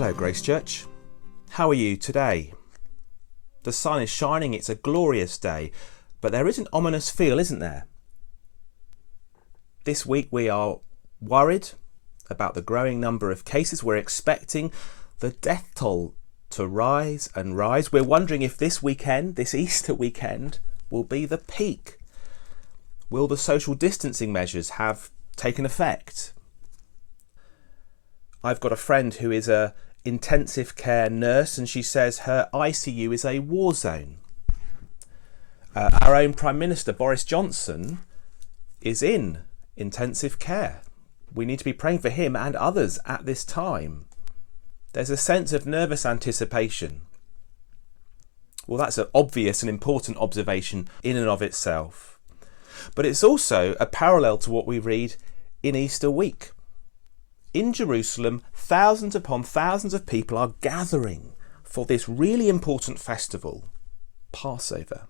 Hello Grace Church, how are you today? The sun is shining, it's a glorious day, but there is an ominous feel, isn't there? This week we are worried about the growing number of cases. We're expecting the death toll to rise and rise. We're wondering if this weekend, this Easter weekend, will be the peak. Will the social distancing measures have taken effect? I've got a friend who is a intensive care nurse and she says her ICU is a war zone. Our own Prime Minister Boris Johnson is in intensive care. We need to be praying for him and others at this time. There's a sense of nervous anticipation. Well, that's an obvious and important observation in and of itself. But it's also a parallel to what we read in Easter week. In Jerusalem, thousands upon thousands of people are gathering for this really important festival, Passover.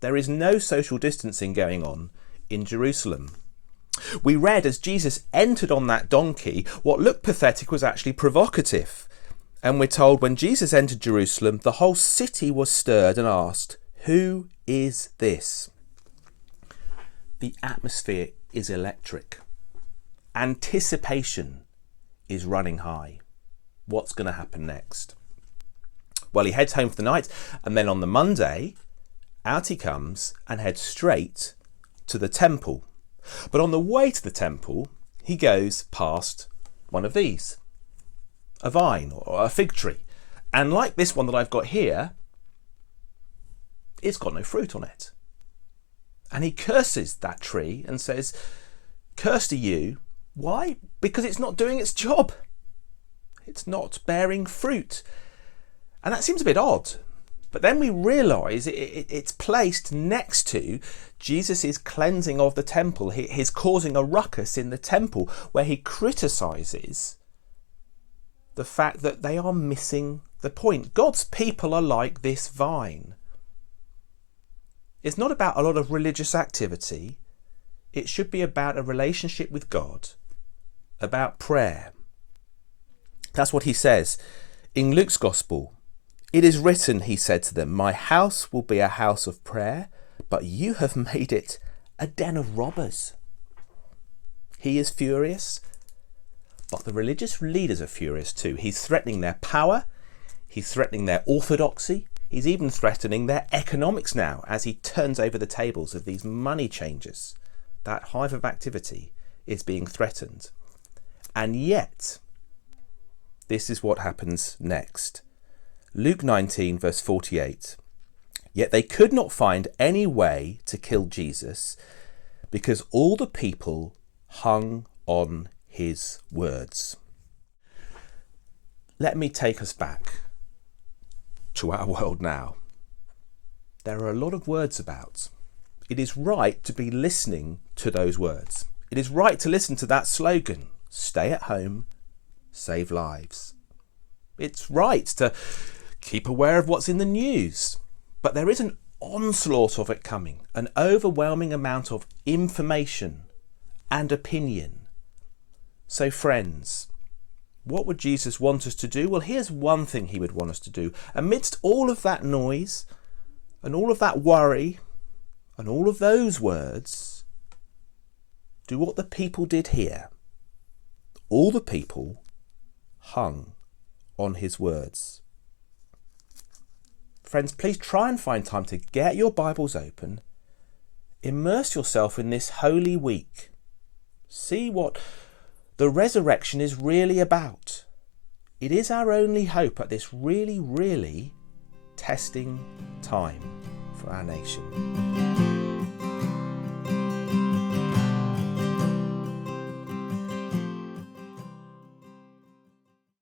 There is no social distancing going on in Jerusalem. We read as Jesus entered on that donkey, what looked pathetic was actually provocative. And we're told when Jesus entered Jerusalem, the whole city was stirred and asked, "Who is this?" The atmosphere is electric. Anticipation is running high. What's going to happen next? Well, he heads home for the night, and then on the Monday, out he comes and heads straight to the temple. But on the way to the temple, he goes past one of these, a vine or a fig tree. And like this one that I've got here, it's got no fruit on it. And he curses that tree and says, "Cursed are you." Why? Because it's not doing its job. It's not bearing fruit. And that seems a bit odd. But then we realise it's placed next to Jesus' cleansing of the temple. He's causing a ruckus in the temple where he criticises the fact that they are missing the point. God's people are like this vine. It's not about a lot of religious activity. It should be about a relationship with God, about prayer. That's what he says in Luke's Gospel. "It is written," he said to them, "My house will be a house of prayer, but you have made it a den of robbers." He is furious, but the religious leaders are furious too. He's threatening their power, he's threatening their orthodoxy, he's even threatening their economics now as he turns over the tables of these money changers. That hive of activity is being threatened. And yet, this is what happens next. Luke 19, verse 48. "Yet they could not find any way to kill Jesus because all the people hung on his words." Let me take us back to our world now. There are a lot of words about. It is right to be listening to those words. It is right to listen to that slogan, "Stay at home, save lives." It's right to keep aware of what's in the news. But there is an onslaught of it coming, an overwhelming amount of information and opinion. So friends, what would Jesus want us to do? Well, here's one thing he would want us to do. Amidst all of that noise and all of that worry and all of those words, do what the people did here. All the people hung on his words. Friends, please try and find time to get your Bibles open. Immerse yourself in this holy week. See what the resurrection is really about. It is our only hope at this really, really testing time for our nation.